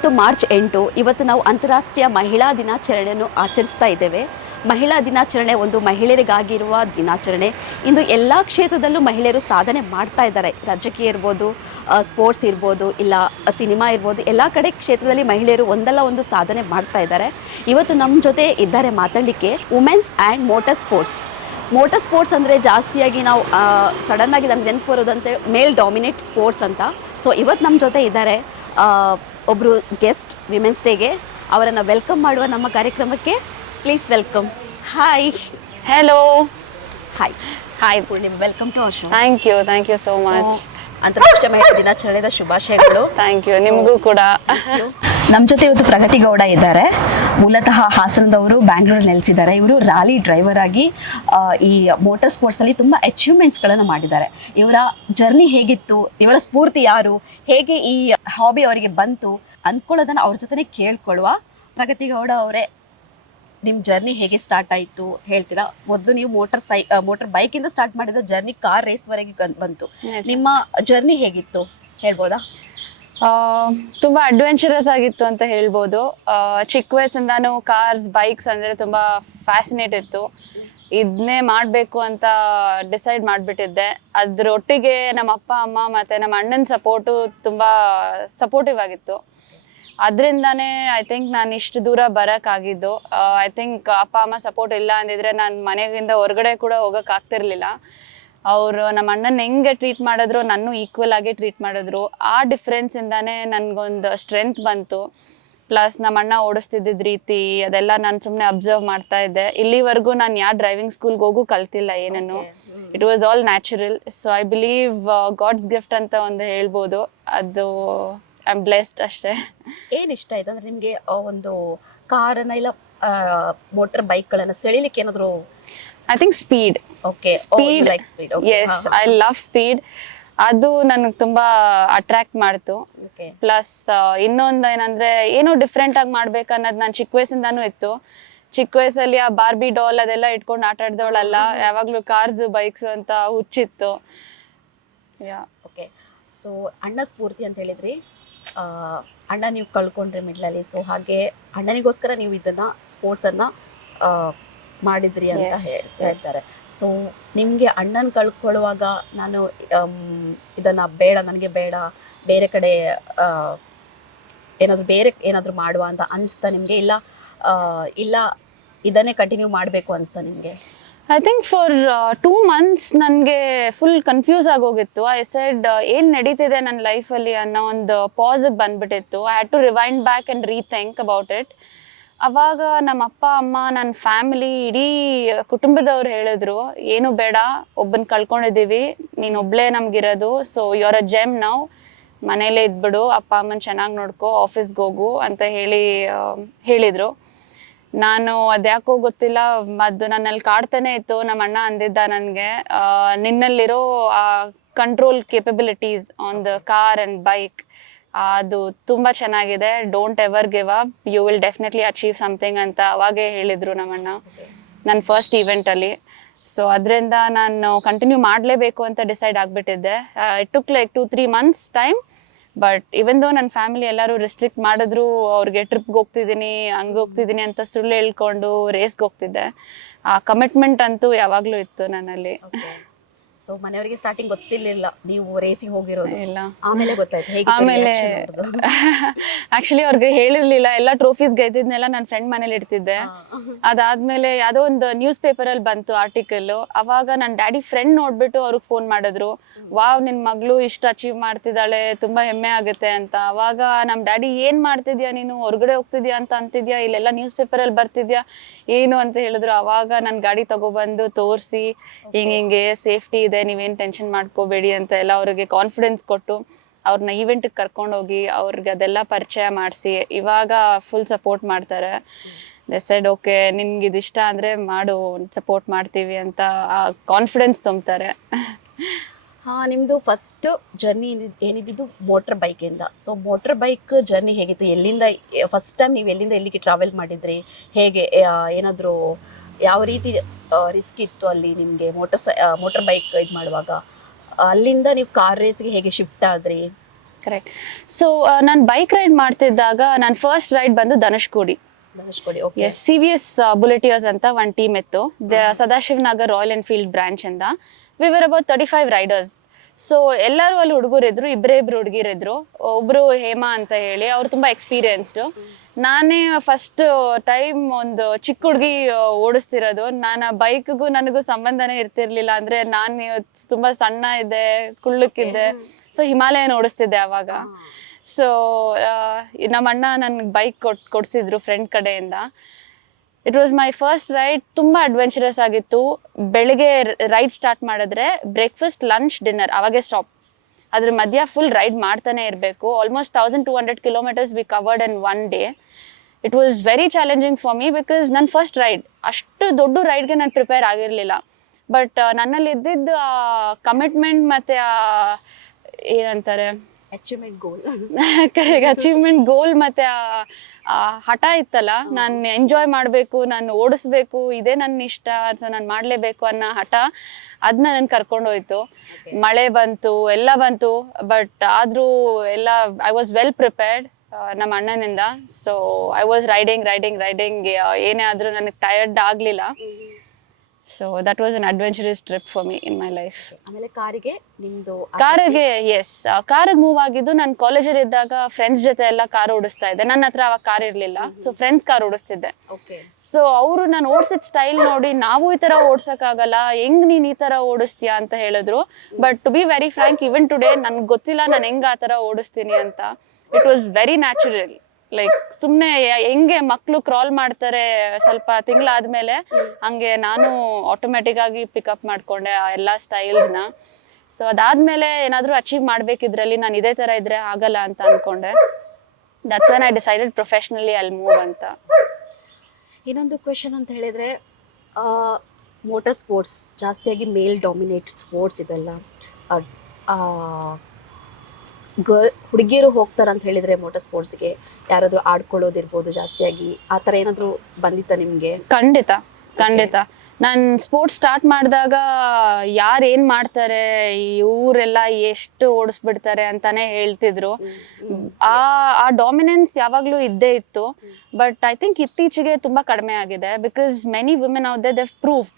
ಇವತ್ತು ಮಾರ್ಚ್ ಎಂಟು, ಇವತ್ತು ನಾವು ಅಂತಾರಾಷ್ಟ್ರೀಯ ಮಹಿಳಾ ದಿನಾಚರಣೆಯನ್ನು ಆಚರಿಸ್ತಾ ಇದ್ದೇವೆ. ಮಹಿಳಾ ದಿನಾಚರಣೆ ಒಂದು ಮಹಿಳೆಯರಿಗಾಗಿರುವ ದಿನಾಚರಣೆ. ಇಂದು ಎಲ್ಲ ಕ್ಷೇತ್ರದಲ್ಲೂ ಮಹಿಳೆಯರು ಸಾಧನೆ ಮಾಡ್ತಾ ಇದ್ದಾರೆ. ರಾಜಕೀಯ ಇರ್ಬೋದು ಸ್ಪೋರ್ಟ್ಸ್ ಇರ್ಬೋದು, ಇಲ್ಲ, ಸಿನಿಮಾ ಇರ್ಬೋದು, ಎಲ್ಲ ಕಡೆ ಕ್ಷೇತ್ರದಲ್ಲಿ ಮಹಿಳೆಯರು ಒಂದಲ್ಲ ಒಂದು ಸಾಧನೆ ಮಾಡ್ತಾ ಇದ್ದಾರೆ. ಇವತ್ತು ನಮ್ಮ ಜೊತೆ ಇದ್ದಾರೆ ಮಾತಾಡಲಿಕ್ಕೆ women's and motor sports. Motor sports ಅಂದರೆ ಜಾಸ್ತಿಯಾಗಿ ನಾವು ಸಡನ್ನಾಗಿ ನಮ್ಗೆ ನೆನಪು ಬರೋದಂತೆ ಮೇಲ್ ಡಾಮಿನೇಟ್ ಸ್ಪೋರ್ಟ್ಸ್ ಅಂತ. ಸೊ, ಇವತ್ತು ನಮ್ಮ ಜೊತೆ ಇದ್ದಾರೆ ಒಬ್ಬರು ಗೆಸ್ಟ್ ವಿಮೆನ್ಸ್ ಡೇಗೆ ಅವರನ್ನು ವೆಲ್ಕಮ್ ಮಾಡುವ ನಮ್ಮ ಕಾರ್ಯಕ್ರಮಕ್ಕೆ please welcome hi hello hi hi Purnima. Welcome to our show thank you thank you so much ಅಂತಾರಾಷ್ಟ್ರೀಯ ಮಹಿಳಾ ದಿನಾಚರಣೆದ ಶುಭಾಶಯಗಳು. ಥ್ಯಾಂಕ್ ಯು ನಿಮಗೂ ಕೂಡ. ನಮ್ಮ ಜೊತೆ ಇವತ್ತು ಪ್ರಗತಿ ಗೌಡ ಇದ್ದಾರೆ. ಮೂಲತಃ ಹಾಸನದವರು ಬ್ಯಾಂಗ್ಳೂರಲ್ಲಿ ನೆಲೆಸಿದ್ದಾರೆ. ಇವರು ರ್ಯಾಲಿ ಡ್ರೈವರ್ ಆಗಿ ಈ ಮೋಟರ್ ಸ್ಪೋರ್ಟ್ಸ್ ಅಲ್ಲಿ ತುಂಬಾ ಅಚೀವ್ಮೆಂಟ್ಸ್ ಅಚೀವ್ಮೆಂಟ್ಸ್ಗಳನ್ನು ಮಾಡಿದ್ದಾರೆ. ಇವರ ಜರ್ನಿ ಹೇಗಿತ್ತು? ಇವರ ಸ್ಫೂರ್ತಿ ಯಾರು? ಹೇಗೆ ಈ ಹಾಬಿ ಅವರಿಗೆ ಬಂತು? ಅನ್ಕೊಳ್ಳೋದನ್ನ ಅವ್ರ ಜೊತೆ ಕೇಳ್ಕೊಳ್ಳುವ ಪ್ರಗತಿ ಗೌಡ ಅವರೇ. ನಿಮ್ಮ ಜರ್ನಿ ಹೇಗೆ ಸ್ಟಾರ್ಟ್ ಆಯಿತು ಹೇಳ್ತೀರಾ? ಮೊದಲು ನೀವು ಮೋಟರ್ ಸೈ ಮೋಟರ್ ಬೈಕಿಂದ ಸ್ಟಾರ್ಟ್ ಮಾಡಿದ ಜರ್ನಿ ಕಾರ್ ರೇಸ್ವರೆಗೆ ಬಂತು. ನಿಮ್ಮ ಜರ್ನಿ ಹೇಗಿತ್ತು? ಹೇಳ್ಬೋದಾ? ತುಂಬ ಅಡ್ವೆಂಚರಸ್ ಆಗಿತ್ತು ಅಂತ ಹೇಳ್ಬೋದು. ಚಿಕ್ಕ ವಯಸ್ಸಿಂದಾನು ಕಾರ್ಸ್ ಬೈಕ್ಸ್ ಅಂದರೆ ತುಂಬ ಫ್ಯಾಸಿನೇಟ್ ಇತ್ತು. ಇದನ್ನೇ ಮಾಡಬೇಕು ಅಂತ ಡಿಸೈಡ್ ಮಾಡಿಬಿಟ್ಟಿದ್ದೆ. ಅದರೊಟ್ಟಿಗೆ ನಮ್ಮ ಅಪ್ಪ ಅಮ್ಮ ಮತ್ತು ನಮ್ಮ ಅಣ್ಣನ ಸಪೋರ್ಟು ತುಂಬ ಸಪೋರ್ಟಿವ್ ಆಗಿತ್ತು. ಅದರಿಂದಾನೇ ಐ ಥಿಂಕ್ ನಾನು ಇಷ್ಟು ದೂರ ಬರೋಕ್ಕಾಗಿದ್ದು. ಐ ಥಿಂಕ್ ಅಪ್ಪ ಅಮ್ಮ ಸಪೋರ್ಟ್ ಇಲ್ಲ ಅಂದಿದ್ರೆ ನಾನು ಮನೆಯಿಂದ ಹೊರಗಡೆ ಕೂಡ ಹೋಗೋಕ್ಕಾಗ್ತಿರ್ಲಿಲ್ಲ ಅವರು ನಮ್ಮ ಅಣ್ಣನ ಹೆಂಗೆ ಟ್ರೀಟ್ ಮಾಡಿದ್ರು ನನ್ನೂ ಈಕ್ವಲ್ ಆಗಿ ಟ್ರೀಟ್ ಮಾಡಿದ್ರು. ಆ ಡಿಫ್ರೆನ್ಸಿಂದಾನೇ ನನಗೊಂದು ಸ್ಟ್ರೆಂತ್ ಬಂತು. ಪ್ಲಸ್ ನಮ್ಮ ಅಣ್ಣ ಓಡಿಸ್ತಿದ್ದಿದ್ದ ರೀತಿ ಅದೆಲ್ಲ ನಾನು ಸುಮ್ಮನೆ ಅಬ್ಸರ್ವ್ ಮಾಡ್ತಾ ಇದ್ದೆ. ಇಲ್ಲಿವರೆಗೂ ನಾನು ಯಾವ ಡ್ರೈವಿಂಗ್ ಸ್ಕೂಲ್ಗೆ ಹೋಗೂ ಕಲ್ತಿಲ್ಲ ಏನನ್ನು. It was all natural so I believe God's gift ಅಂತ ಒಂದು ಹೇಳ್ಬೋದು. ಅದು ಐ ಆಮ್ ಬ್ಲೆಸ್ಡ್ ಅಷ್ಟೇ. ಏನ್ ಇಷ್ಟ ಆಯ್ತು? ಅಂದ್ರೆ ನಿಮ್ಗೆ ಒಂದು ಕಾರನ್ನ ಇಲ್ಲ ಮೋಟರ್ ಬೈಕ್ಗಳನ್ನು ಸೆಳಿಲಿಕ್ಕೆ ಏನಾದರೂ I think speed okay speed like speed yes I love speed ಅದು ನನಗೆ ತುಂಬಾ ಅಟ್ರಾಕ್ಟ್ ಮಾಡ್ತು. ಪ್ಲಸ್ ಇನ್ನೊಂದು ಏನಂದ್ರೆ ಏನೋ ಡಿಫ್ರೆಂಟ್ ಆಗಿ ಮಾಡ್ಬೇಕು ಅನ್ನೋದು ನಾನು ಚಿಕ್ಕ ವಯಸ್ಸಿಂದಾನು ಇತ್ತು. ಚಿಕ್ಕ ವಯಸ್ಸಲ್ಲಿ ಆ ಬಾರ್ಬಿ ಡಾಲ್ ಅದೆಲ್ಲ ಇಟ್ಕೊಂಡು ಆಟ ಆಡಿದವಳಲ್ಲ ಯಾವಾಗ್ಲೂ ಕಾರ್ಸ್ ಬೈಕ್ಸ್ ಅಂತ ಹುಚ್ಚಿತ್ತು. ಯಾ ಓಕೆ ಸೊ ಅಣ್ಣ ಸ್ಫೂರ್ತಿ ಅಂತ ಹೇಳಿದ್ರಿ. ಅಣ್ಣ ನೀವು ಕಳ್ಕೊಂಡ್ರಿ ಮಿಡ್ಲಲ್ಲಿ ಸೊ ಹಾಗೆ ಅಣ್ಣನಿಗೋಸ್ಕರ ನೀವು ಇದನ್ನ ಸ್ಪೋರ್ಟ್ಸ್ ಅನ್ನ ಮಾಡಿದ್ರಿ ಅಂತ ಹೇಳ್ತಾರೆ. ಸೊ ನಿಮ್ಗೆ ಅಣ್ಣನ ಕಳ್ಕೊಳ್ಳುವಾಗ ನಾನು ಇದನ್ನ ಬೇಡ ನನಗೆ ಬೇಡ ಬೇರೆ ಕಡೆ ಏನಾದರೂ ಬೇರೆ ಏನಾದರೂ ಮಾಡುವ ಅಂತ ಅನಿಸ್ತಾ ನಿಮಗೆ? ಇಲ್ಲ ಇಲ್ಲ ಇದನ್ನೇ ಕಂಟಿನ್ಯೂ ಮಾಡಬೇಕು ಅನಿಸ್ತಾ ನಿಮ್ಗೆ? I think for two months ನನಗೆ ಫುಲ್ ಕನ್ಫ್ಯೂಸ್ ಆಗೋಗಿತ್ತು. ಐ ಸೆಡ್ ಏನು ನಡೀತಿದೆ ನನ್ನ ಲೈಫಲ್ಲಿ ಅನ್ನೋ ಒಂದು ಪಾಸಿಗೆ ಬಂದ್ಬಿಟ್ಟಿತ್ತು. I had to rewind back and rethink about it ಅವಾಗ ನಮ್ಮ ಅಪ್ಪ ಅಮ್ಮ ನನ್ನ ಫ್ಯಾಮಿಲಿ ಇಡೀ ಕುಟುಂಬದವ್ರು ಹೇಳಿದ್ರು ಏನು ಬೇಡ ಒಬ್ಬನ ಕಳ್ಕೊಂಡಿದ್ದೀವಿ ನೀನು ಒಬ್ಳೇ ನಮಗಿರೋದು ಸೊ ಆರ್ ಅ ಜೆಮ್ ನಾವು ಮನೇಲೇ ಇದ್ಬಿಡು ಅಪ್ಪ ಅಮ್ಮನ ಚೆನ್ನಾಗಿ ನೋಡ್ಕೋ ಆಫೀಸ್ಗೆ ಹೋಗು ಅಂತ ಹೇಳಿ ಆ, ಹೇಳಿದರು. ನಾನು ಅದ್ಯಾಕೋ ಗೊತ್ತಿಲ್ಲ. ಅದು ನನ್ನಲ್ಲಿ ಕಾಡ್ತಾನೆ ಇತ್ತು. ನಮ್ಮ ಅಣ್ಣ ಅಂದಿದ್ದ ನನಗೆ ನಿನ್ನಲ್ಲಿರೋ ಆ control capabilities on the car and bike ಅದು ತುಂಬ ಚೆನ್ನಾಗಿದೆ. Don't ever give up you will definitely achieve something ಅಂತ ಅವಾಗೇ ಹೇಳಿದರು ನಮ್ಮಣ್ಣ ನನ್ನ ಫಸ್ಟ್ ಈವೆಂಟಲ್ಲಿ ಸೊ ಅದರಿಂದ ನಾನು ಕಂಟಿನ್ಯೂ ಮಾಡಲೇಬೇಕು ಅಂತ decide ಆಗಿಬಿಟ್ಟಿದ್ದೆ. It took like two three months time but even though ನನ್ನ ಫ್ಯಾಮಿಲಿ ಎಲ್ಲರೂ ರಿಸ್ಟ್ರಿಕ್ಟ್ ಮಾಡಿದ್ರು, ಅವ್ರಿಗೆ ಟ್ರಿಪ್ಗೆ ಹೋಗ್ತಿದ್ದೀನಿ, ಹಂಗೆ ಹೋಗ್ತಿದ್ದೀನಿ ಅಂತ ಸುಳ್ಳು ಹೇಳ್ಕೊಂಡು ರೇಸ್ಗೆ ಹೋಗ್ತಿದ್ದೆ. ಆ ಕಮಿಟ್ಮೆಂಟ್ ಅಂತೂ ಯಾವಾಗಲೂ ಇತ್ತು ನನ್ನಲ್ಲಿ. ಸೊ ಮನೆಯವರಿಗೆ ಸ್ಟಾರ್ಟಿಂಗ್ ಗೊತ್ತಿರ್ಲಿಲ್ಲ. ನೀವು ರೇಸಿ ಹೋಗಿರೋದು. ಇಲ್ಲ. ಆಮೇಲೆ ಗೊತ್ತಾಯ್ತು. ಹೇಗೆ ಆಮೇಲೆ ಆಕ್ಚುಲಿ ಅವ್ರಿಗೆ ಹೇಳಿರ್ಲಿಲ್ಲ. ಎಲ್ಲ ಟ್ರೋಫೀಸ್ ಗೆದ್ದಿದ್ನೆಲ್ಲ ನನ್ನ ಫ್ರೆಂಡ್ ಮನೇಲಿ ಇಡ್ತಿದ್ದೆ. ಅದಾದ್ಮೇಲೆ ಯಾವ್ದೋ ಒಂದು ನ್ಯೂಸ್ ಪೇಪರ್ ಅಲ್ಲಿ ಬಂತು ಆರ್ಟಿಕಲ್ ಅವಾಗ ನನ್ನ ಡ್ಯಾಡಿ ಫ್ರೆಂಡ್ ನೋಡ್ಬಿಟ್ಟು ಅವ್ರಿಗೆ ಫೋನ್ ಮಾಡಿದ್ರು. ವಾವ್ ನಿನ್ ಮಗಳು ಇಷ್ಟು ಅಚೀವ್ ಮಾಡ್ತಿದ್ದಾಳೆ. ತುಂಬಾ ಹೆಮ್ಮೆ ಆಗುತ್ತೆ ಅಂತ. ಅವಾಗ ನಮ್ಮ ಡ್ಯಾಡಿ ಏನ್ ಮಾಡ್ತಿದ್ಯಾ ನೀನು? ಹೊರಗಡೆ ಹೋಗ್ತಿದ್ಯಾ ಅಂತ ಅಂತಿದ್ಯಾ? ಇಲ್ಲೆಲ್ಲ ನ್ಯೂಸ್ ಪೇಪರ್ ಅಲ್ಲಿ ಬರ್ತಿದ್ಯಾ? ಏನು? ಅಂತ ಹೇಳಿದ್ರು. ಅವಾಗ ನನ್ನ ಗಾಡಿ ತಗೊಬಂದು ತೋರಿಸಿ ಹಿಂಗೆ ಹಿಂಗೆ ಸೇಫ್ಟಿ ಇದೆ ನೀವೇನು ಟೆನ್ಷನ್ ಮಾಡ್ಕೋಬೇಡಿ ಅಂತ ಎಲ್ಲ ಅವ್ರಿಗೆ ಕಾನ್ಫಿಡೆನ್ಸ್ ಕೊಟ್ಟು ಅವ್ರನ್ನ ಈವೆಂಟ್ಗೆ ಕರ್ಕೊಂಡೋಗಿ ಅವ್ರಿಗೆ ಅದೆಲ್ಲ ಪರಿಚಯ ಮಾಡಿಸಿ, ಇವಾಗ ಫುಲ್ ಸಪೋರ್ಟ್ ಮಾಡ್ತಾರೆ. ಸೈಡ್ ಓಕೆ ನಿನ್ಗೆ ಇದಿಷ್ಟ ಅಂದರೆ ಮಾಡು ಸಪೋರ್ಟ್ ಮಾಡ್ತೀವಿ ಅಂತ ಕಾನ್ಫಿಡೆನ್ಸ್ ತುಂಬ್ತಾರೆ. ಹಾಂ ನಿಮ್ಮದು ಫಸ್ಟ್ ಜರ್ನಿ ಏನಿದ್ದು ಮೋಟರ್ ಬೈಕ್ ಇಂದ. ಸೊ ಮೋಟ್ರ್ ಬೈಕ್ ಜರ್ನಿ ಹೇಗಿತ್ತು? ಎಲ್ಲಿಂದ ಫಸ್ಟ್ ಟೈಮ್ ನೀವು ಎಲ್ಲಿಂದ ಎಲ್ಲಿಗೆ ಟ್ರಾವೆಲ್ ಮಾಡಿದ್ರಿ? ಹೇಗೆ ಏನಾದ್ರು ಯಾವ ರೀತಿ ರಿಸ್ಕ್ ಇತ್ತು ಅಲ್ಲಿ ನಿಮಗೆ ಮೋಟರ್ ಮೋಟರ್ ಬೈಕ್ ಇದು ಮಾಡುವಾಗ? ಅಲ್ಲಿಂದ ನೀವು ಕಾರ್ ರೇಸ್ಗೆ ಹೇಗೆ ಶಿಫ್ಟ್ ಆದ್ರಿ? ಕರೆಕ್ಟ್ ಸೊ ನಾನು ಬೈಕ್ ರೈಡ್ ಮಾಡ್ತಿದ್ದಾಗ ನಾನು ಫಸ್ಟ್ ರೈಡ್ ಬಂದು Dhanushkodi C V S bulleteers ಅಂತ ಒಂದು ಟೀಮ್ ಇತ್ತು. The Sadashiv Nagar Royal Enfield branch ಅಂತ we're about thirty five riders so ಎಲ್ಲರೂ ಅಲ್ಲಿ ಹುಡುಗರಿದ್ರು ಇಬ್ಬರೇ ಇಬ್ರು ಹುಡುಗಿರಿದ್ರು ಒಬ್ರು ಹೇಮಾ ಅಂತ ಹೇಳಿ ಅವ್ರು ತುಂಬಾ ಎಕ್ಸ್ಪೀರಿಯನ್ಸ್ಡ್ ನಾನೇ ಫಸ್ಟ್ ಟೈಮ್ ಒಂದು ಚಿಕ್ಕ ಹುಡುಗಿ ಓಡಿಸ್ತಿರೋದು. ನಾನು ಬೈಕ್ಗೂ ನನಗೂ ಸಂಬಂಧನೇ ಇರ್ತಿರ್ಲಿಲ್ಲ ಅಂದ್ರೆ ನಾನು ತುಂಬಾ ಸಣ್ಣ ಇದೆ ಕುಳ್ಳಕ್ಕಿದ್ದೆ. ಸೊ ಹಿಮಾಲಯನ್ ಓಡಿಸ್ತಿದ್ದೆ ಅವಾಗ. ಸೊ ನಮ್ಮ ಅಣ್ಣ ನನ್ಗೆ ಬೈಕ್ ಕೊಟ್ ಕೊಡ್ಸಿದ್ರು ಫ್ರೆಂಡ್ ಕಡೆಯಿಂದ. It was my first ride ತುಂಬ ಅಡ್ವೆಂಚರಸ್ ಆಗಿತ್ತು. ಬೆಳಿಗ್ಗೆ ರೈಡ್ ಸ್ಟಾರ್ಟ್ ಮಾಡಿದ್ರೆ ಬ್ರೇಕ್ಫಾಸ್ಟ್ ಲಂಚ್ ಡಿನ್ನರ್ ಅವಾಗೆ ಸ್ಟಾಪ್ ಅದ್ರ ಮಧ್ಯ ಫುಲ್ ರೈಡ್ ಮಾಡ್ತಾನೆ ಇರಬೇಕು. Almost thousand two hundred kilometres we covered in one day it was very challenging for me because ನನ್ನ ಫಸ್ಟ್ ರೈಡ್ ಅಷ್ಟು ದೊಡ್ಡ ರೈಡ್ಗೆ ನಾನು ಪ್ರಿಪೇರ್ ಆಗಿರಲಿಲ್ಲ. ಬಟ್ ನನ್ನಲ್ಲಿ ಇದ್ದಿದ್ದ ಕಮಿಟ್ಮೆಂಟ್ ಮತ್ತು ಏನಂತಾರೆ achievement goal correct achievement goal ಮತ್ತೆ ಆ- ಹಠ ಇತ್ತಲ್ಲ ನಾನು ಎಂಜಾಯ್ ಮಾಡಬೇಕು ನಾನು ಓಡಿಸ್ಬೇಕು ಇದೇ ನನ್ನ ಇಷ್ಟ ಸೊ ನಾನು ಮಾಡಲೇಬೇಕು ಅನ್ನೋ ಹಠ ಅದನ್ನ ನನ್ ಕರ್ಕೊಂಡೋಯ್ತು. ಮಳೆ ಬಂತು ಎಲ್ಲ ಬಂತು ಬಟ್ ಆದರೂ ಎಲ್ಲ ಐ ವಾಸ್ ವೆಲ್ ಪ್ರಿಪೇರ್ಡ್ ನಮ್ಮ ಅಣ್ಣನಿಂದ. So I was riding riding riding ಏನೇ ಆದರೂ ನನಗೆ ಟಯರ್ಡ್ ಆಗಲಿಲ್ಲ. So that was an adventurous trip for me in my life ಆಮೇಲೆ ಕಾರಿಗೆ ನಿಮ್ದು ಕಾರಿಗೆ ಎಸ್ ಕಾರಿಗೆ ಮೂವ್ ಆಗಿದ್ದು ನಾನು ಕಾಲೇಜಲ್ಲಿ ಇದ್ದಾಗ ಫ್ರೆಂಡ್ಸ್ ಜೊತೆ ಎಲ್ಲ ಕಾರ್ ಓಡಿಸ್ತಾ ಇದ್ದೆ. ನನ್ನ ಹತ್ರ ಅವಾಗ ಕಾರ್ ಇರಲಿಲ್ಲ. ಸೊ ಫ್ರೆಂಡ್ಸ್ ಕಾರ್ ಓಡಿಸ್ತಿದ್ದೆ. ಸೊ ಅವರು ನಾನು ಓಡಿಸಿದ ಸ್ಟೈಲ್ ನೋಡಿ ನಾವು ಈ ತರ ಓಡ್ಸಕ್ಕಾಗಲ್ಲ ಹೆಂಗ್ ನೀನ್ ಈ ತರ ಓಡಿಸ್ತೀಯಾ ಅಂತ ಹೇಳಿದ್ರು. But to be very frank even today ನನ್ಗೆ ಗೊತ್ತಿಲ್ಲ ನಾನು ಹೆಂಗ್ ಆ ತರ ಓಡಿಸ್ತೀನಿ ಅಂತ. It was very natural like ಸುಮ್ನೆ ಹೆಂಗೆ ಮಕ್ಕಳು ಕ್ರಾಲ್ ಮಾಡ್ತಾರೆ ಸ್ವಲ್ಪ ತಿಂಗಳಾದ್ಮೇಲೆ, ಹಂಗೆ ನಾನು ಆಟೋಮೆಟಿಕ್ ಆಗಿ ಪಿಕಪ್ ಮಾಡ್ಕೊಂಡೆ ಆ ಎಲ್ಲ ಸ್ಟೈಲ್ಸ್ನ ಸೊ ಅದಾದ್ಮೇಲೆ ಏನಾದರೂ ಅಚೀವ್ ಮಾಡ್ಬೇಕಿದ್ರಲ್ಲಿ ನಾನು ಇದೇ ಥರ ಇದ್ರೆ ಆಗಲ್ಲ ಅಂತ ಅನ್ಕೊಂಡೆ. That's when I decided professionally ಅಲ್ಲಿ ಮೂವ್ ಅಂತ. ಇನ್ನೊಂದು ಕ್ವೆಶನ್ ಅಂತ ಹೇಳಿದ್ರೆ ಮೋಟರ್ ಸ್ಪೋರ್ಟ್ಸ್ ಜಾಸ್ತಿಯಾಗಿ ಮೇಲ್ ಡಾಮಿನೇಟ್ ಸ್ಪೋರ್ಟ್ಸ್ ಇದೆಲ್ಲ. ಗರ್ಲ್ ಹುಡುಗಿಯರು ಹೋಗ್ತಾರೆ ಅಂತ ಹೇಳಿದ್ರೆ ಮೋಟರ್ ಸ್ಪೋರ್ಟ್ಸ್ಗೆ ಯಾರಾದರೂ ಆಡ್ಕೊಳ್ಳೋದಿರ್ಬೋದು ಜಾಸ್ತಿಯಾಗಿ ಆ ಥರ ಏನಾದರೂ ಬಂದಿತ್ತಾ ನಿಮಗೆ? ಖಂಡಿತ ಖಂಡಿತ. ನಾನು ಸ್ಪೋರ್ಟ್ಸ್ ಸ್ಟಾರ್ಟ್ ಮಾಡಿದಾಗ ಯಾರು ಏನು ಮಾಡ್ತಾರೆ ಇವರೆಲ್ಲ ಎಷ್ಟು ಓಡಿಸ್ಬಿಡ್ತಾರೆ ಅಂತಾನೆ ಹೇಳ್ತಿದ್ರು. ಆ ಆ ಡಾಮಿನೆನ್ಸ್ ಯಾವಾಗಲೂ ಇದ್ದೇ ಇತ್ತು. ಬಟ್ ಐ ಥಿಂಕ್ ಇತ್ತೀಚೆಗೆ ತುಂಬಾ ಕಡಿಮೆ ಆಗಿದೆ. Because many women out they they've proved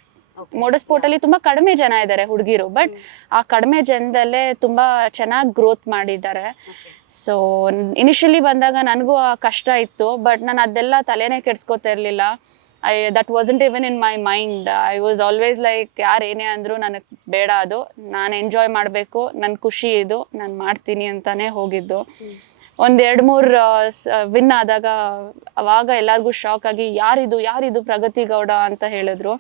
motor sport ಅಲ್ಲಿ ತುಂಬಾ ಕಡಿಮೆ ಜನ ಇದ್ದಾರೆ ಹುಡುಗಿರು ಬಟ್ ಆ ಕಡಿಮೆ ಜನದಲ್ಲೇ ತುಂಬಾ ಚೆನ್ನಾಗಿ ಗ್ರೋತ್ ಮಾಡಿದ್ದಾರೆ. ಸೊ ಇನಿಷಿಯಲಿ ಬಂದಾಗ ನನಗೂ ಆ ಕಷ್ಟ ಇತ್ತು ಬಟ್ ನಾನು ಅದೆಲ್ಲ ತಲೆನೇ ಕೆಡ್ಸ್ಕೊತಾ ಇರಲಿಲ್ಲ. I that wasn't even in my mind I was always like ಯಾರು ಏನೇ ಅಂದ್ರೂ ನನಗೆ ಬೇಡ ಅದು. ನಾನು ಎಂಜಾಯ್ ಮಾಡಬೇಕು ನನ್ನ ಖುಷಿ ಇದು ನಾನು ಮಾಡ್ತೀನಿ ಅಂತಾನೆ ಹೋಗಿದ್ದು. ಒಂದ್ ಎರಡ್ ಮೂರ್ ವಿನ್ ಆದಾಗ ಅವಾಗ ಎಲ್ಲಾರ್ಗೂ ಶಾಕ್ ಆಗಿ ಯಾರಿದು ಯಾರಿದು ಪ್ರಗತಿ ಗೌಡ? ಅಂತ ಹೇಳಿದ್ರು.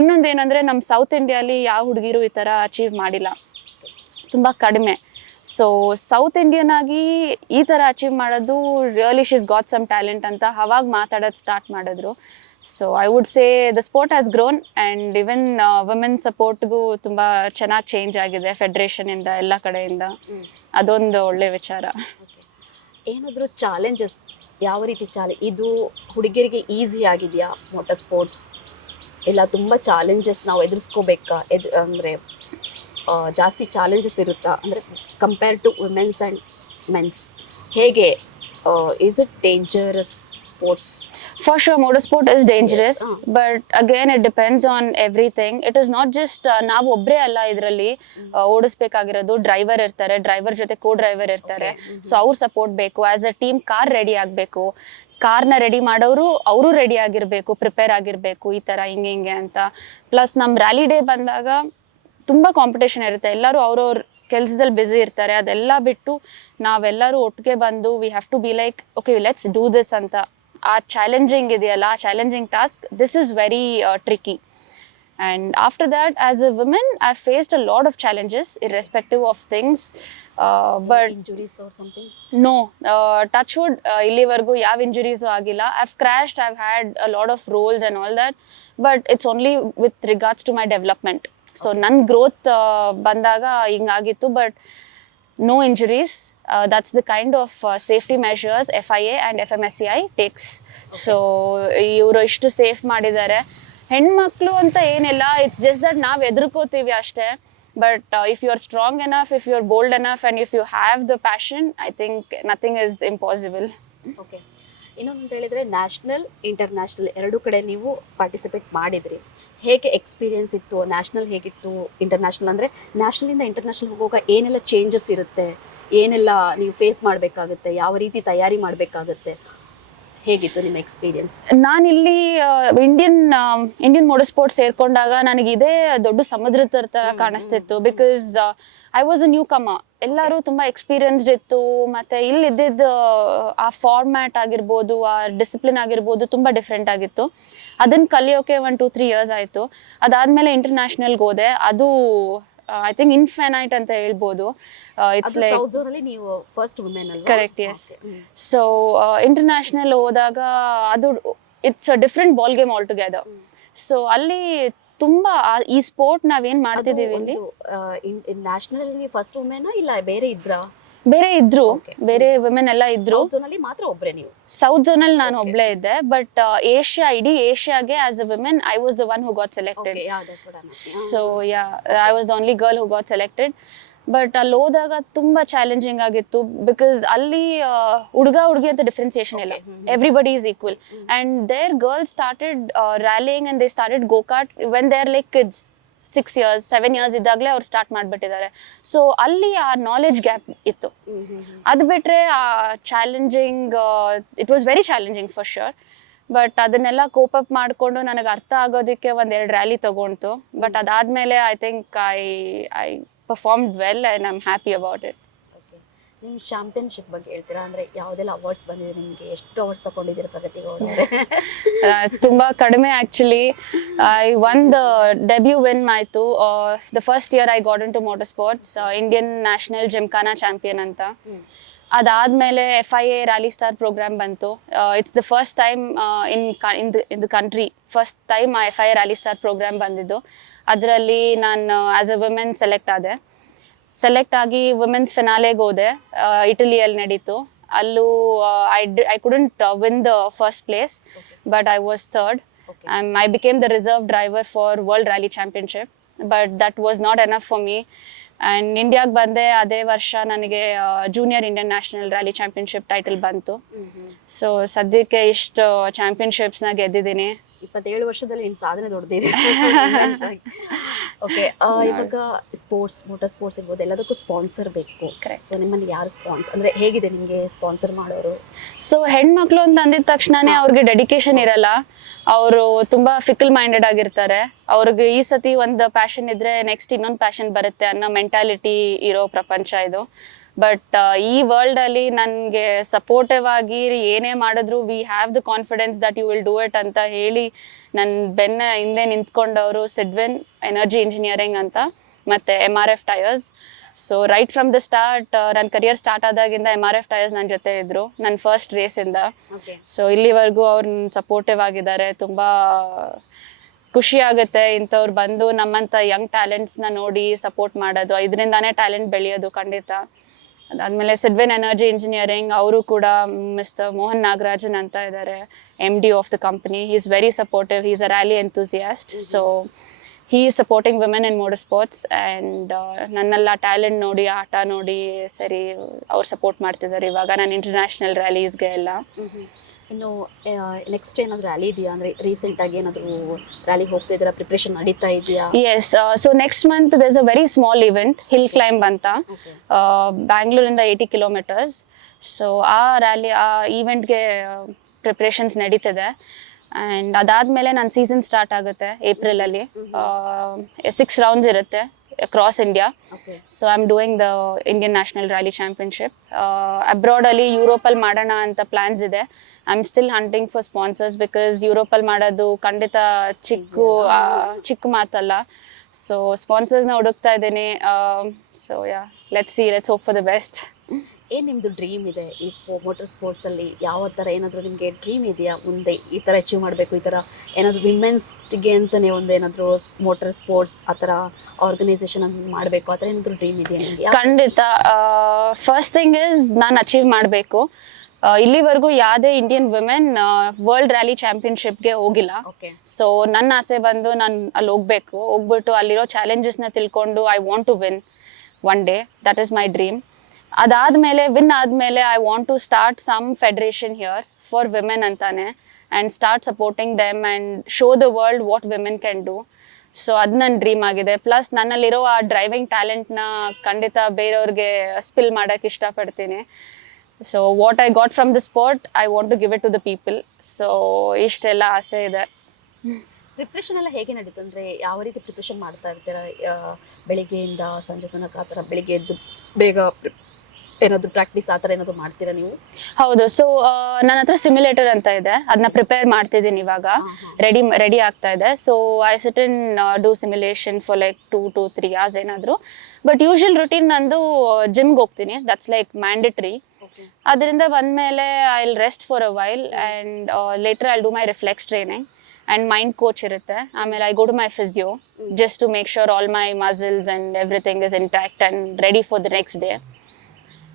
ಇನ್ನೊಂದ್ ಏನಂದ್ರೆ ನಮ್ ಸೌತ್ ಇಂಡಿಯಾಲಿ ಯಾವ ಹುಡುಗಿರು ಈ ತರ ಅಚೀವ್ ಮಾಡಿಲ್ಲ. ತುಂಬಾ ಕಡಿಮೆ. ಸೊ ಸೌತ್ ಇಂಡಿಯನ್ ಆಗಿ ಈ ತರ ಅಚೀವ್ ಮಾಡೋದು really she's got some talent ಅಂತ ಅವಾಗ ಮಾತಾಡೋದು ಸ್ಟಾರ್ಟ್ ಮಾಡಿದ್ರು. So I would say the sport has grown and even women ಸಪೋರ್ಟ್ಗೂ ತುಂಬ ಚೆನ್ನಾಗಿ ಚೇಂಜ್ ಆಗಿದೆ ಫೆಡ್ರೇಷನಿಂದ ಎಲ್ಲ ಕಡೆಯಿಂದ. ಅದೊಂದು ಒಳ್ಳೆ ವಿಚಾರ. ಏನಾದರೂ ಚಾಲೆಂಜಸ್ ಯಾವ ರೀತಿ ಚಾಲೆ ಇದು ಹುಡುಗಿಯರಿಗೆ ಈಸಿ ಆಗಿದೆಯಾ ಮೋಟರ್ ಸ್ಪೋರ್ಟ್ಸ್ ಇಲ್ಲ ತುಂಬ ಚಾಲೆಂಜಸ್ ನಾವು ಎದುರಿಸ್ಕೋಬೇಕಾ? ಎದು, ಅಂದರೆ ಜಾಸ್ತಿ ಚಾಲೆಂಜಸ್ ಇರುತ್ತಾ? ಅಂದರೆ compare to women's and men's ಹೇಗೆ is it dangerous sports For sure, motorsport is dangerous, Yes, uh. but again, it depends on everything. It is not just uh, ನಾವು ಒಬ್ಬರೇ ಅಲ್ಲ ಇದರಲ್ಲಿ ಓಡಿಸ್ಬೇಕಾಗಿರೋದು ಡ್ರೈವರ್ ಇರ್ತಾರೆ ಡ್ರೈವರ್ ಜೊತೆ ಕೋ ಡ್ರೈವರ್ ಇರ್ತಾರೆ so ಅವ್ರ support ಬೇಕು as a team car ready ಆಗಬೇಕು. ಕಾರ್ನ ರೆಡಿ ಮಾಡೋರು ಅವರು ರೆಡಿ ಆಗಿರಬೇಕು ಪ್ರಿಪೇರ್ ಆಗಿರಬೇಕು ಈ ಥರ ಹಿಂಗೆ ಹಿಂಗೆ ಅಂತ. ಪ್ಲಸ್ ನಮ್ಮ ರ್ಯಾಲಿ ಡೇ ಬಂದಾಗ ತುಂಬ ಕಾಂಪಿಟೇಷನ್ ಇರುತ್ತೆ. ಎಲ್ಲರೂ ಅವ್ರವ್ರ ಕೆಲಸದಲ್ಲಿ ಬ್ಯುಸಿ ಇರ್ತಾರೆ. ಅದೆಲ್ಲ ಬಿಟ್ಟು ನಾವೆಲ್ಲರೂ ಒಟ್ಟಿಗೆ ಬಂದು we have to be like okay let's do this ಅಂತ. ಆ ಚಾಲೆಂಜಿಂಗ್ ಇದೆಯಲ್ಲ ಆ challenging task this is very tricky and after that as a women I faced a lot of challenges irrespective of things but injuries no touch wood ಇಲ್ಲಿವರೆಗೂ ಯಾವ injuries ಆಗಿಲ್ಲ. I've crashed I've had a lot of rolls and all that but it's only with regards to my development so ನನ್ನ growth ಬಂದಾಗ ಹಿಂಗಾಗಿತ್ತು but no injuries that's the kind of safety measures F I A and F M S C I takes so ಇವರು ಇಷ್ಟು safe ಮಾಡಿದ್ದಾರೆ. ಹೆಣ್ಮಕ್ಳು ಅಂತ ಏನಿಲ್ಲ. It's just that ನಾವು ಎದುರ್ಕೋತೀವಿ ಅಷ್ಟೇ. But if you are strong enough if you are bold enough and if you have the passion I think nothing is impossible okay ಇನ್ನೊಂದು ಅಂತ ಹೇಳಿದ್ರೆ ನ್ಯಾಷನಲ್ ಇಂಟರ್ನ್ಯಾಷನಲ್ ಎರಡು ಕಡೆ ನೀವು ಪಾರ್ಟಿಸಿಪೇಟ್ ಮಾಡಿದ್ರಿ. ಹೇಗೆ ಎಕ್ಸ್ಪೀರಿಯನ್ಸ್ ಇತ್ತು ನ್ಯಾಷನಲ್ ಹೇಗಿತ್ತು ಇಂಟರ್ನ್ಯಾಷನಲ್ ಅಂದರೆ ನ್ಯಾಷನಲಿಂದ ಇಂಟರ್ನ್ಯಾಷನಲ್ ಹೋಗುವಾಗ ಏನೆಲ್ಲ ಚೇಂಜಸ್ ಇರುತ್ತೆ, ಏನೆಲ್ಲ ನೀವು ಫೇಸ್ ಮಾಡಬೇಕಾಗುತ್ತೆ, ಯಾವ ರೀತಿ ತಯಾರಿ ಮಾಡಬೇಕಾಗುತ್ತೆ ಹೇಗಿತ್ತು ನಿಮ್ಮ ಎಕ್ಸ್ಪೀರಿಯನ್ಸ್ ನಾನು ಇಲ್ಲಿ ಇಂಡಿಯನ್ ಇಂಡಿಯನ್ ಮೋಟರ್ ಸ್ಪೋರ್ಟ್ಸ್ ಸೇರ್ಕೊಂಡಾಗ ನನಗೆ ಇದೇ ದೊಡ್ಡ ಸಮುದ್ರ ತರ ತರ ಕಾಣಿಸ್ತಿತ್ತು. Because I was a newcomer ಎಲ್ಲರೂ ತುಂಬಾ ಎಕ್ಸ್ಪೀರಿಯನ್ಸ್ಡ್ ಇತ್ತು. ಮತ್ತೆ ಇಲ್ಲಿ ಇದ್ದಿದ್ದ ಆ ಫಾರ್ಮ್ಯಾಟ್ ಆಗಿರ್ಬೋದು ಆ ಡಿಸಿಪ್ಲಿನ್ ಆಗಿರ್ಬೋದು ತುಂಬಾ ಡಿಫ್ರೆಂಟ್ ಆಗಿತ್ತು. ಅದನ್ನ ಕಲಿಯೋಕೆ ಒನ್ ಟೂ ತ್ರೀ ಇಯರ್ಸ್ ಆಯ್ತು. ಅದಾದ್ಮೇಲೆ ಇಂಟರ್ನ್ಯಾಷನಲ್ಗೆ ಹೋದೆ. ಅದು ಐ ಥಿಂಕ್ ಇನ್ಫೆನೈಟ್ ಅಂತ ಹೇಳ್ಬೋದು. ಇಟ್ಸ್ ಲೈಕ್ ಝೋನ್ ಅಲ್ಲಿ ನೀವು first women correct yes. So international ಹೋದಾಗ ಅದು it's a different ball game altogether. So ಅಲ್ಲಿ ತುಂಬಾ ಈ ಸ್ಪೋರ್ಟ್ ನಾವೇನ್ ಮಾಡ್ತಿದೀವಿ ಇಲ್ಲಿ? ನ್ಯಾಷನಲ್ ಫಸ್ಟ್ ವುಮೆನ್ ಇಲ್ಲ ಬೇರೆ ಇದ್ರಾ? ಬೇರೆ ಇದ್ರು ಬೇರೆ ವಿಮೆನ್ ಎಲ್ಲ ಇದ್ರು. ಸೌತ್ ಝೋನ್ ಅಲ್ಲಿ ಮಾತ್ರ ಒಬ್ರೆ ನೀವು? ಸೌತ್ ಝೋನ್ ಅಲ್ಲಿ ನಾನು ಒಬ್ಬಳೇ ಒಬ್ಳೆ ಇದ್ದೆ ಬಟ್ ಏಷ್ಯಾ ಇಡೀ ಏಷ್ಯಾಗೆ as a women I was the one who got selected so yeah I was the only girl who got selected but ಅಲ್ಲಿ ಹೋದಾಗ ತುಂಬಾ ಚಾಲೆಂಜಿಂಗ್ ಆಗಿತ್ತು ಬಿಕಾಸ್ ಅಲ್ಲಿ ಹುಡುಗ ಹುಡುಗಿ ಅಂತ ಡಿಫ್ರೆನ್ಸಿಯೇಷನ್ ಇಲ್ಲ. Everybody is equal and there girls started rallying and they started go kart when they are like kids. Six years seven years ಇದ್ದಾಗಲೇ ಅವ್ರು ಸ್ಟಾರ್ಟ್ ಮಾಡಿಬಿಟ್ಟಿದ್ದಾರೆ. ಸೊ ಅಲ್ಲಿ ಆ ನಾಲೆಜ್ ಗ್ಯಾಪ್ ಇತ್ತು. ಅದು ಬಿಟ್ಟರೆ ಆ challenging it was very challenging for sure but ಅದನ್ನೆಲ್ಲ ಕೋಪ್ ಅಪ್ ಮಾಡಿಕೊಂಡು ನನಗೆ ಅರ್ಥ ಆಗೋದಕ್ಕೆ ಒಂದೆರಡು ರ್ಯಾಲಿ ತೊಗೊಳ್ತು ಬಟ್ ಅದಾದಮೇಲೆ I think I I performed well and I am happy about it ನಿಮ್ಮ ಚಾಂಪಿಯನ್ಶಿಪ್ ಬಗ್ಗೆ ಹೇಳ್ತೀರಾ? ಅಂದ್ರೆ ಯಾವುದೆಲ್ಲ ಅವಾರ್ಡ್ಸ್ ಬಂದಿದೆ ನಿಮಗೆ? ಎಷ್ಟು ಅವಾರ್ಡ್ಸ್ ತಗೊಂಡಿದ್ದೀರಾ ಪ್ರಗತಿಗೆ ಹೋದರೆ ತುಂಬಾ ಕಡಿಮೆ actually I won the debut win ಆಯ್ತು. The first year I got into motor sports Indian national Gymkhana champion ಅಂತ. ಅದಾದಮೇಲೆ F I A rally star programme ಬಂತು. It's the first time in in the in the country first time ಆ F I A rally star programme ಬಂದಿದ್ದು. ಅದರಲ್ಲಿ ನಾನು as a women select ಆದೆ. Select ಆಗಿ women's ಫಿನಾಲೆಗೆ ಹೋದೆ. ಇಟಲಿಯಲ್ಲಿ ನಡೀತು. ಅಲ್ಲೂ I I couldn't win the first place but I was third I I became the reserve driver for world rally championship but that was not enough for me. And ಇಂಡಿಯಾಗೆ ಬಂದೆ ಅದೇ ವರ್ಷ ನನಗೆ junior Indian national rally championship title ಬಂತು. So ಸದ್ಯಕ್ಕೆ ಇಷ್ಟು ಚಾಂಪಿಯನ್ಶಿಪ್ಸ್ನ ಗೆದ್ದಿದ್ದೀನಿ. ಇಪ್ಪತ್ತೇಳು ವರ್ಷದಲ್ಲಿ ನಿಮ್ಮ ಸಾಧನೆ ದೊಡ್ಡದಿದೆ ಓಕೆ ಇವಾಗ ಸ್ಪೋರ್ಟ್ಸ್ ಮೋಟರ್ ಸ್ಪೋರ್ಟ್ಸ್ ಇರ್ಬೋದು ಎಲ್ಲದಕ್ಕೂ ಸ್ಪಾನ್ಸರ್ ಬೇಕು. ಕರೆಕ್ಟ್ ಸೊ ನಿಮ್ಮಲ್ಲಿ ಯಾರು ಸ್ಪಾನ್ಸರ್ ಅಂದ್ರೆ ಹೇಗಿದೆ ನಿಮಗೆ ಸ್ಪಾನ್ಸರ್ ಮಾಡೋರು? ಸೊ ಹೆಣ್ಮಕ್ಳು ಅಂತ ಅಂದಿದ ತಕ್ಷಣನೇ ಅವ್ರಿಗೆ ಡೆಡಿಕೇಶನ್ ಇರಲ್ಲ. ಅವರು ತುಂಬಾ ಫಿಕಲ್ ಮೈಂಡೆಡ್ ಆಗಿರ್ತಾರೆ. ಅವ್ರಿಗೆ ಈ ಸತಿ ಒಂದು ಪ್ಯಾಷನ್ ಇದ್ರೆ ನೆಕ್ಸ್ಟ್ ಇನ್ನೊಂದು ಪ್ಯಾಷನ್ ಬರುತ್ತೆ ಅನ್ನೋ ಮೆಂಟಾಲಿಟಿ ಇರೋ ಪ್ರಪಂಚ ಇದು. ಬಟ್ ಈ ವರ್ಲ್ಡ್ ಅಲ್ಲಿ ನನಗೆ ಸಪೋರ್ಟಿವ್ ಆಗಿ ಏನೇ ಮಾಡಿದ್ರು we have the confidence that you will do it ಅಂತ ಹೇಳಿ ನನ್ನ ಬೆನ್ನ ಹಿಂದೆ ನಿಂತ್ಕೊಂಡವರು ಸಿಡ್ವೆನ್ ಎನರ್ಜಿ ಇಂಜಿನಿಯರಿಂಗ್ ಅಂತ ಮತ್ತೆ M R F tyres so right from the start ನನ್ನ ಕರಿಯರ್ ಸ್ಟಾರ್ಟ್ ಆದಾಗಿಂದ ಎಂ ಆರ್ ಎಫ್ ಟೈರ್ಸ್ ನನ್ನ ಜೊತೆ ಇದ್ರು ನನ್ನ ಫಸ್ಟ್ ರೇಸಿಂದ ಓಕೆ ಸೊ ಇಲ್ಲಿವರೆಗೂ ಅವ್ರು ಸಪೋರ್ಟಿವ್ ಆಗಿದ್ದಾರೆ ತುಂಬ ಖುಷಿ ಆಗುತ್ತೆ ಇಂಥವ್ರು ಬಂದು ನಮ್ಮಂಥ ಯಂಗ್ ಟ್ಯಾಲೆಂಟ್ಸ್ನ ನೋಡಿ ಸಪೋರ್ಟ್ ಮಾಡೋದು ಇದರಿಂದಾನೇ ಟ್ಯಾಲೆಂಟ್ ಬೆಳೆಯೋದು ಖಂಡಿತ. ಅದಾದಮೇಲೆ ಸಿಡ್ವಿನ್ ಎನರ್ಜಿ ಇಂಜಿನಿಯರಿಂಗ್ ಅವರು ಕೂಡ ಮಿಸ್ಟರ್ ಮೋಹನ್ ನಾಗರಾಜನ್ ಅಂತ ಇದ್ದಾರೆ M D of the company he is very supportive he's a rally enthusiast so he supporting women in motor sports and ನನ್ನೆಲ್ಲ ಟ್ಯಾಲೆಂಟ್ ನೋಡಿ ಆಟ ನೋಡಿ ಸರಿ ಅವ್ರು ಸಪೋರ್ಟ್ ಮಾಡ್ತಿದ್ದಾರೆ ಇವಾಗ. ನಾನು ಇಂಟರ್ನ್ಯಾಷನಲ್ ರ್ಯಾಲೀಸ್ಗೆ ಎಲ್ಲ. ಇನ್ನು ನೆಕ್ಸ್ಟ್ ಏನಾದ್ರು ರ್ಯಾಲಿ ಇದೆಯಾ? ಅಂದ್ರೆ ರೀಸೆಂಟ್ ಆಗಿ ಏನಾದ್ರು ರ್ಯಾಲಿ ಹೋಗ್ತಾ ಇದ್ದೀರಾ? ಪ್ರಿಪ್ರೇಷನ್ ನಡೀತಾ ಇದೆಯಾ? Yes so next month there's a very small event hill climb ಅಂತ. ಬ್ಯಾಂಗ್ಳೂರಿಂದ ಏಯ್ಟಿ ಕಿಲೋಮೀಟರ್ಸ್ ಸೊ ಆ ರ್ಯಾಲಿ ಆ ಈವೆಂಟ್ಗೆ ಪ್ರಿಪ್ರೇಷನ್ಸ್ ನಡೀತಿದೆ. ಆ್ಯಂಡ್ ಅದಾದಮೇಲೆ ನನ್ನ ಸೀಸನ್ ಸ್ಟಾರ್ಟ್ ಆಗುತ್ತೆ ಏಪ್ರಿಲಲ್ಲಿ ಸಿಕ್ಸ್ ರೌಂಡ್ಸ್ ಇರುತ್ತೆ. Cross India okay so I am doing the Indian national rally championship ಅಬ್ರಾಡಲ್ಲಿ ಯುರೋಪಲ್ಲಿ ಮಾಡೋಣ ಅಂತ ಪ್ಲ್ಯಾನ್ಸ್ ಇದೆ. I am still hunting for sponsors because ಯುರೋಪಲ್ಲಿ ಮಾಡೋದು ಖಂಡಿತ ಚಿಕ್ಕ ಆ, ಚಿಕ್ಕ ಮಾತಲ್ಲ. ಸೊ ಸ್ಪಾನ್ಸರ್ಸ್ನ ಹುಡುಕ್ತಾ ಇದ್ದೀನಿ. So yeah let's see let's hope for the best ಏನ್ ನಿಮ್ಮದು ಡ್ರೀಮ್ ಇದೆ ಈ ಸ್ಪೋ ಮೋಟರ್ ಸ್ಪೋರ್ಟ್ಸ್ ಅಲ್ಲಿ? ಯಾವ ತರ ಏನಾದರೂ ನಿಮಗೆ ಡ್ರೀಮ್ ಇದೆಯಾ ಮುಂದೆ? ಈ ತರ ಅಚೀವ್ ಮಾಡಬೇಕು ಈ ತರ ಏನಾದರೂ ವಿಮೆನ್ಸ್ಗೆ ಅಂತಾನೆ ಒಂದು ಏನಾದ್ರು ಮೋಟರ್ ಸ್ಪೋರ್ಟ್ಸ್ ಆ ಥರ ಆರ್ಗನೈಸೇಷನ್ ಮಾಡಬೇಕು ಆ ಥರ ಏನಾದರೂ ಡ್ರೀಮ್ ಇದೆಯಾ ನಿಮಗೆ? ಖಂಡಿತ. ಫಸ್ಟ್ ಥಿಂಗ್ ಇಸ್ ನಾನು ಅಚೀವ್ ಮಾಡಬೇಕು. ಇಲ್ಲಿವರೆಗೂ ಯಾವುದೇ ಇಂಡಿಯನ್ ವುಮೆನ್ ವರ್ಲ್ಡ್ ರ್ಯಾಲಿ ಚಾಂಪಿಯನ್ಶಿಪ್ಗೆ ಹೋಗಿಲ್ಲ. ಸೊ ನನ್ನ ಆಸೆ ಬಂದು ನಾನು ಅಲ್ಲಿ ಹೋಗ್ಬೇಕು. ಹೋಗ್ಬಿಟ್ಟು ಅಲ್ಲಿರೋ ಚಾಲೆಂಜಸ್ನ ತಿಳ್ಕೊಂಡು I want to win one day that is my dream ಅದಾದಮೇಲೆ ವಿನ್ ಆದಮೇಲೆ I want to start some federation here for women ಅಂತಾನೆ and start supporting them and show the world what women can do so ಅದು ನನ್ನ dream ಆಗಿದೆ. Plus ನನ್ನಲ್ಲಿರೋ ಆ driving ಟ್ಯಾಲೆಂಟ್ನ ಖಂಡಿತ ಬೇರೆಯವ್ರಿಗೆ spill ಮಾಡೋಕ್ಕೆ ಇಷ್ಟಪಡ್ತೀನಿ. So what I got from the spot I want to give it to the people so ಇಷ್ಟೆಲ್ಲ ಆಸೆ ಇದೆ. ಪ್ರಿಪ್ರೇಷನ್ ಎಲ್ಲ ಹೇಗೆ ನಡೀತು? ಅಂದರೆ, ಯಾವ ರೀತಿ ಪ್ರಿಪ್ರೇಷನ್ ಮಾಡ್ತಾ ಇರ್ತೀರಾ? ಬೆಳಿಗ್ಗೆಯಿಂದ ಸಂಜೆ ತನಕ, ಆ ಥರ ಬೆಳಿಗ್ಗೆ ಎದ್ದು ಬೇಗ ಏನಾದ್ರು ಪ್ರಾಕ್ಟೀಸ್ ಆತರ ಥರ ಏನಾದ್ರು ಮಾಡ್ತೀರಾ ನೀವು? ಹೌದು. ಸೊ ನನ್ನ ಹತ್ರ ಸಿಮ್ಯುಲೇಟರ್ ಅಂತ ಇದೆ. ಅದನ್ನ ಪ್ರಿಪೇರ್ ಮಾಡ್ತಿದ್ದೀನಿ ಇವಾಗ. ರೆಡಿ ರೆಡಿ ಆಗ್ತಾ ಇದೆ. So I sit in do simulation for like two to three hours ಏನಾದರೂ. ಬಟ್ ಯೂಶುವಲ್ ರುಟೀನ್ ನಂದು ಜಿಮ್ಗೆ ಹೋಗ್ತೀನಿ. ದಟ್ಸ್ ಲೈಕ್ ಮ್ಯಾಂಡೇಟ್ರಿ ಅದರಿಂದ ಬಂದಮೇಲೆ I will rest for a while and later I do my reflex training and mind coach ಇರುತ್ತೆ. ಆಮೇಲೆ I go to my physio just to make sure all my muscles and everything is intact and ready for the next day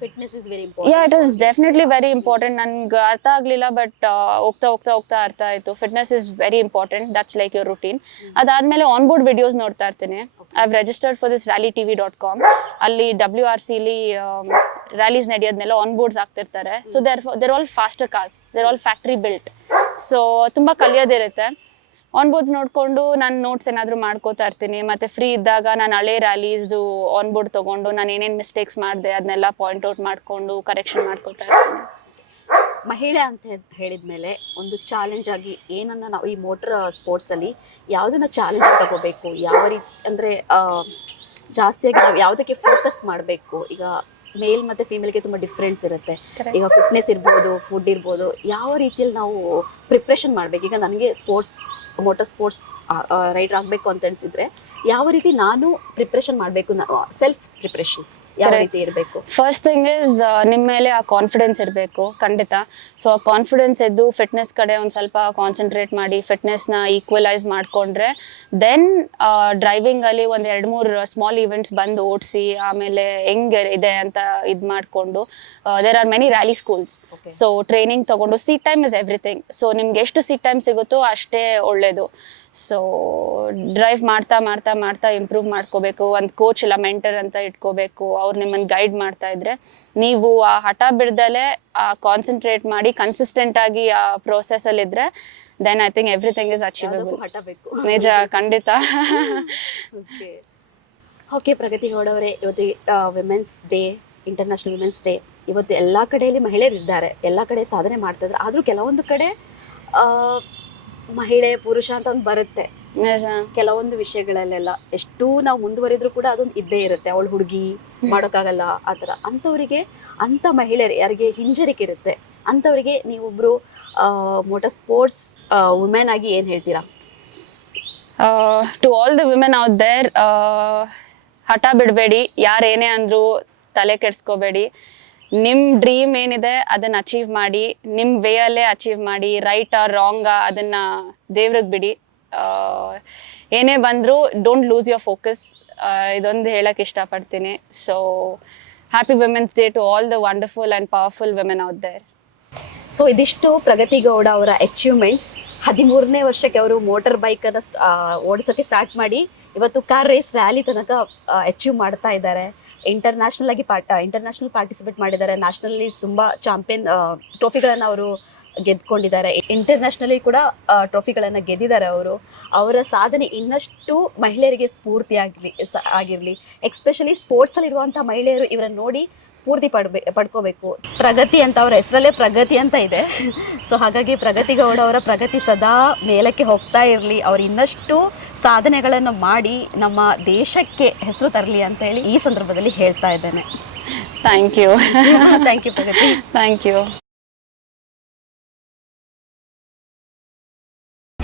fitness is very yeah it is definitely very important ನನ್ಗೆ ಅರ್ಥ ಆಗ್ಲಿಲ್ಲ but ಹೋಗ್ತಾ ಹೋಗ್ತಾ ಹೋಗ್ತಾ ಅರ್ಥ ಆಯ್ತು. Fitness is very important that's like your routine ಅದಾದ್ಮೇಲೆ on board videos ನೋಡ್ತಾ ಇರ್ತೀನಿ. I have registered for this rally TV dot com ಅಲ್ಲಿ ಡಬ್ಲ್ಯೂ ಆರ್ ಸಿಲಿ ರ್ಯಾಲೀಸ್ ನಡೆಯೋದನ್ನೆಲ್ಲ on boards ಆಗ್ತಿರ್ತಾರೆ so they're they're all faster cars they're all factory built so ತುಂಬಾ ಕಲಿಯೋದಿರುತ್ತೆ. On boards ನೋಡಿಕೊಂಡು ನಾನು ನೋಟ್ಸ್ ಏನಾದರೂ ಮಾಡ್ಕೋತಾ ಇರ್ತೀನಿ. ಮತ್ತು ಫ್ರೀ ಇದ್ದಾಗ ನಾನು ಹಳೆ ರ್ಯಾಲೀಸ್ದು ಆನ್ ಬೋರ್ಡ್ ತೊಗೊಂಡು ನಾನು ಏನೇನು ಮಿಸ್ಟೇಕ್ಸ್ ಮಾಡಿದೆ ಅದನ್ನೆಲ್ಲ ಪಾಯಿಂಟ್ ಔಟ್ ಮಾಡಿಕೊಂಡು ಕರೆಕ್ಷನ್ ಮಾಡ್ಕೋತಾ ಇರ್ತೀನಿ. ಮಹಿಳೆ ಅಂತ ಹೇಳಿದ ಮೇಲೆ ಒಂದು ಚಾಲೆಂಜ್ ಆಗಿ ಏನನ್ನ ನಾವು ಈ ಮೋಟರ್ ಸ್ಪೋರ್ಟ್ಸಲ್ಲಿ ಯಾವುದನ್ನ ಚಾಲೆಂಜ್ ತಗೋಬೇಕು? ಯಾವ ರೀತಿ ಅಂದರೆ ಜಾಸ್ತಿಯಾಗಿ ನಾವು ಯಾವುದಕ್ಕೆ ಫೋಕಸ್ ಮಾಡಬೇಕು? ಈಗ ಮೇಲ್ ಮತ್ತು ಫೀಮೇಲ್ಗೆ ತುಂಬ ಡಿಫ್ರೆನ್ಸ್ ಇರುತ್ತೆ. ಈಗ ಫಿಟ್ನೆಸ್ ಇರ್ಬೋದು ಫುಡ್ ಇರ್ಬೋದು ಯಾವ ರೀತಿಯಲ್ಲಿ ನಾವು ಪ್ರಿಪ್ರೇಷನ್ ಮಾಡಬೇಕು? ಈಗ ನನಗೆ ಸ್ಪೋರ್ಟ್ಸ್ ಮೋಟರ್ ಸ್ಪೋರ್ಟ್ಸ್ ರೈಡರ್ ಆಗಬೇಕು ಅಂತ ಅನ್ಸಿದ್ರೆ ಯಾವ ರೀತಿ ನಾನು ಪ್ರಿಪ್ರೇಷನ್ ಮಾಡಬೇಕು ಸೆಲ್ಫ್ ಪ್ರಿಪ್ರೇಷನ್ ಯಾವ ರೀತಿ ಇರಬೇಕು? ಫಸ್ಟ್ ಥಿಂಗ್ ಇಸ್ ನಿಮ್ಮ ಮೇಲೆ ಆ ಕಾನ್ಫಿಡೆನ್ಸ್ ಇರಬೇಕು ಖಂಡಿತ. ಸೊ ಆ ಕಾನ್ಫಿಡೆನ್ಸ್ ಎದ್ದು ಫಿಟ್ನೆಸ್ ಕಡೆ ಒಂದು ಸ್ವಲ್ಪ ಕಾನ್ಸಂಟ್ರೇಟ್ ಮಾಡಿ ಫಿಟ್ನೆಸ್ನ ಈಕ್ವಲೈಸ್ ಮಾಡಿಕೊಂಡ್ರೆ ದೆನ್ ಡ್ರೈವಿಂಗಲ್ಲಿ ಒಂದು ಎರಡು ಮೂರು ಸ್ಮಾಲ್ ಈವೆಂಟ್ಸ್ ಬಂದು ಓಡಿಸಿ ಆಮೇಲೆ ಹೆಂಗೆ ಇದೆ ಅಂತ ಇದು ಮಾಡಿಕೊಂಡು there are many rally schools so training ತಗೊಂಡು seat time is everything so ನಿಮ್ಗೆ ಎಷ್ಟು ಸೀಟ್ ಟೈಮ್ ಸಿಗುತ್ತೋ ಅಷ್ಟೇ ಒಳ್ಳೇದು. ಸೊ ಡ್ರೈವ್ ಮಾಡ್ತಾ ಮಾಡ್ತಾ ಮಾಡ್ತಾ ಇಂಪ್ರೂವ್ ಮಾಡ್ಕೋಬೇಕು. ಒಂದು ಕೋಚ್ ಇಲ್ಲ ಮೆಂಟರ್ ಅಂತ ಇಟ್ಕೋಬೇಕು. ಅವ್ರು ನಿಮ್ಮನ್ನು ಗೈಡ್ ಮಾಡ್ತಾ ಇದ್ರೆ ನೀವು ಆ ಹಠ ಬಿಡ್ದಲೆ ಕಾನ್ಸಂಟ್ರೇಟ್ ಮಾಡಿ ಕನ್ಸಿಸ್ಟೆಂಟ್ ಆಗಿ ಆ ಪ್ರೋಸೆಸ್ ಅಲ್ಲಿ ಇದ್ರೆ then I think everything is achievable ನಿಜ ಖಂಡಿತ. ಓಕೆ ಪ್ರಗತಿ ಗೌಡವರೇ ಇವತ್ತು women's day international women's day ಇವತ್ತು ಎಲ್ಲ ಕಡೆಯಲ್ಲಿ ಮಹಿಳೆಯರಿದ್ದಾರೆ. ಎಲ್ಲ ಕಡೆ ಸಾಧನೆ ಮಾಡ್ತಾ ಇದ್ದಾರೆ. ಆದರೂ ಕೆಲವೊಂದು ಕಡೆ ಆ, ಮಹಿಳೆ ಪುರುಷ ಅಂತ ಒಂದು ಬರುತ್ತೆ. ಕೆಲವೊಂದು ವಿಷಯಗಳಲ್ಲೆಲ್ಲ ಎಷ್ಟು ನಾವು ಮುಂದುವರಿದ್ರು ಕೂಡ ಅದೊಂದು ಇದ್ದೇ ಇರುತ್ತೆ. ಅವಳು ಹುಡುಗಿ ಮಾಡೋಕ್ಕಾಗಲ್ಲ ಆ ಥರ. ಅಂತ ಮಹಿಳೆಯರು ಯಾರಿಗೆ ಹಿಂಜರಿಕೆ ಇರುತ್ತೆ ಅಂಥವರಿಗೆ ನೀವೊಬ್ರು ಮೋಟರ್ ಸ್ಪೋರ್ಟ್ಸ್ ವುಮೆನ್ ಆಗಿ ಏನು ಹೇಳ್ತೀರಾ? To all the women out there ಹಠ ಬಿಡಬೇಡಿ. ಯಾರೇನೇ ಅಂದರೂ ತಲೆ ಕೆಡ್ಸ್ಕೋಬೇಡಿ. ನಿಮ್ಮ ಡ್ರೀಮ್ ಏನಿದೆ ಅದನ್ನ ಅಚೀವ್ ಮಾಡಿ ನಿಮ್ಮ ವೇಯಲ್ಲೇ ಅಚೀವ್ ಮಾಡಿ ರೈಟ್ ಆರ್ ರಾಂಗ್ ಅದನ್ನ ದೇವ್ರಿಗೆ ಬಿಡಿ. ಏನೇ ಬಂದ್ರು ಡೋಂಟ್ ಲೂಸ್ ಯುವರ್ ಫೋಕಸ್ ಇದೊಂದು ಹೇಳಕ್ಕೆ ಇಷ್ಟಪಡ್ತೀನಿ. So happy women's day to all the wonderful and powerful women out there so ಇದಿಷ್ಟು ಪ್ರಗತಿ ಗೌಡ ಅವರ ಅಚೀವ್ಮೆಂಟ್ಸ್ ಹದಿಮೂರನೇ ವರ್ಷಕ್ಕೆ ಅವರು ಮೋಟರ್ ಬೈಕನ್ನು ಓಡಿಸೋಕ್ಕೆ ಸ್ಟಾರ್ಟ್ ಮಾಡಿ, ಇವತ್ತು ಕಾರ್ ರೇಸ್ ರ್ಯಾಲಿ ತನಕ ಅಚೀವ್ ಮಾಡ್ತಾ ಇದ್ದಾರೆ. ಇಂಟರ್ನ್ಯಾಷನಲ್ ಆಗಿ ಪಾರ್ಟ್ ಇಂಟರ್ನ್ಯಾಷನಲ್ ಪಾರ್ಟಿಸಿಪೇಟ್ ಮಾಡಿದ್ದಾರೆ ನ್ಯಾಷನಲ್ಲಿ ತುಂಬ ಚಾಂಪಿಯನ್ ಟ್ರೋಫಿಗಳನ್ನು ಅವರು ಗೆದ್ಕೊಂಡಿದ್ದಾರೆ. ಇಂಟರ್ನ್ಯಾಷನಲಿ ಕೂಡ ಟ್ರೋಫಿಗಳನ್ನು ಗೆದ್ದಿದ್ದಾರೆ ಅವರು. ಅವರ ಸಾಧನೆ ಇನ್ನಷ್ಟು ಮಹಿಳೆಯರಿಗೆ ಸ್ಫೂರ್ತಿ ಆಗಲಿ ಆಗಿರಲಿ. ಎಕ್ಸ್ಪೆಷಲಿ ಸ್ಪೋರ್ಟ್ಸಲ್ಲಿರುವಂಥ ಮಹಿಳೆಯರು ಇವರನ್ನು ನೋಡಿ ಸ್ಫೂರ್ತಿ ಪಡ್ಬೇ ಪಡ್ಕೋಬೇಕು. ಪ್ರಗತಿ ಅಂತ ಅವರ ಹೆಸರಲ್ಲೇ ಪ್ರಗತಿ ಅಂತ ಇದೆ. ಸೊ ಹಾಗಾಗಿ ಪ್ರಗತಿ ಗೌಡ ಅವರ ಪ್ರಗತಿ ಸದಾ ಮೇಲಕ್ಕೆ ಹೋಗ್ತಾ ಇರಲಿ. ಅವರು ಇನ್ನಷ್ಟು ಸಾಧನೆಗಳನ್ನು ಮಾಡಿ ನಮ್ಮ ದೇಶಕ್ಕೆ ಹೆಸರು ತರಲಿ ಅಂತ ಹೇಳಿ ಈ ಸಂದರ್ಭದಲ್ಲಿ ಹೇಳ್ತಾ ಇದ್ದೇನೆ. Thank you thank you Pragathi thank you